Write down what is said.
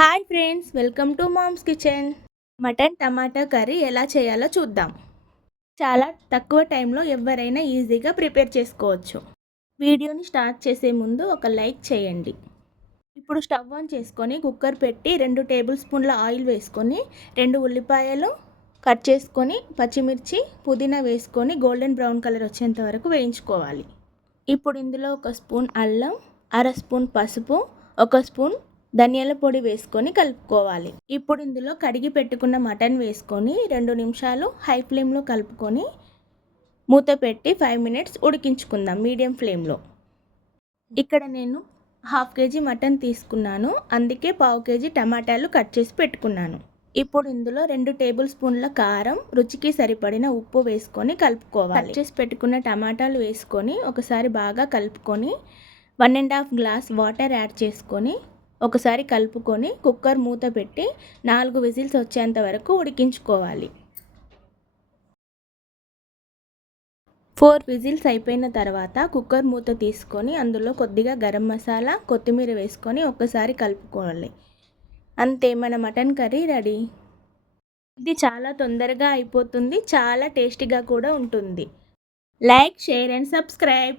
Hi friends, welcome to mom's kitchen. Mutton tomato curry ఎలా చేయాలో చూద్దాం. చాలా తక్కువ టైంలో ఎవరైనా ఈజీగా ప్రిపేర్ చేసుకోవచ్చు. వీడియోని స్టార్ట్ చేసే ముందు ఒక లైక్ చేయండి. ఇప్పుడు స్టవ్ ఆన్ చేసుకొని కుక్కర్ పెట్టి 2 టేబుల్ స్పూన్ల ఆయిల్ వేసుకొని 2 ఉల్లిపాయలు కట్ చేసుకొని పచ్చిమిర్చి పుదీనా వేసుకొని గోల్డెన్ బ్రౌన్ కలర్ వచ్చేంత వరకు వేయించుకోవాలి. ఇప్పుడు ఇందులో 1 స్పూన్ అల్లం, అర స్పూన్ పసుపు, 1 స్పూన్ ధనియాల పొడి వేసుకొని కలుపుకోవాలి. ఇప్పుడు ఇందులో కడిగి పెట్టుకున్న మటన్ వేసుకొని 2 నిమిషాలు హై ఫ్లేమ్లో కలుపుకొని మూత పెట్టి 5 మినిట్స్ ఉడికించుకుందాం మీడియం ఫ్లేమ్లో. ఇక్కడ నేను 1/2 కేజీ మటన్ తీసుకున్నాను, అందుకే 1/2 కేజీ టమాటాలు కట్ చేసి పెట్టుకున్నాను. ఇప్పుడు ఇందులో 2 టేబుల్ స్పూన్ల కారం, రుచికి సరిపడిన ఉప్పు వేసుకొని కలుపుకోవాలి. కట్ చేసి పెట్టుకున్న టమాటాలు వేసుకొని ఒకసారి బాగా కలుపుకొని 1.5 గ్లాస్ వాటర్ యాడ్ చేసుకొని ఒకసారి కలుపుకొని కుక్కర్ మూత పెట్టి 4 విజిల్స్ వచ్చేంత వరకు ఉడికించుకోవాలి. 4 విజిల్స్ అయిపోయిన తర్వాత కుక్కర్ మూత తీసుకొని అందులో కొద్దిగా గరం మసాలా, కొత్తిమీర వేసుకొని ఒకసారి కలుపుకోవాలి. అంతే, మన మటన్ కర్రీ రెడీ. ఇది చాలా తొందరగా అయిపోతుంది, చాలా టేస్టీగా కూడా ఉంటుంది. Like, share and subscribe.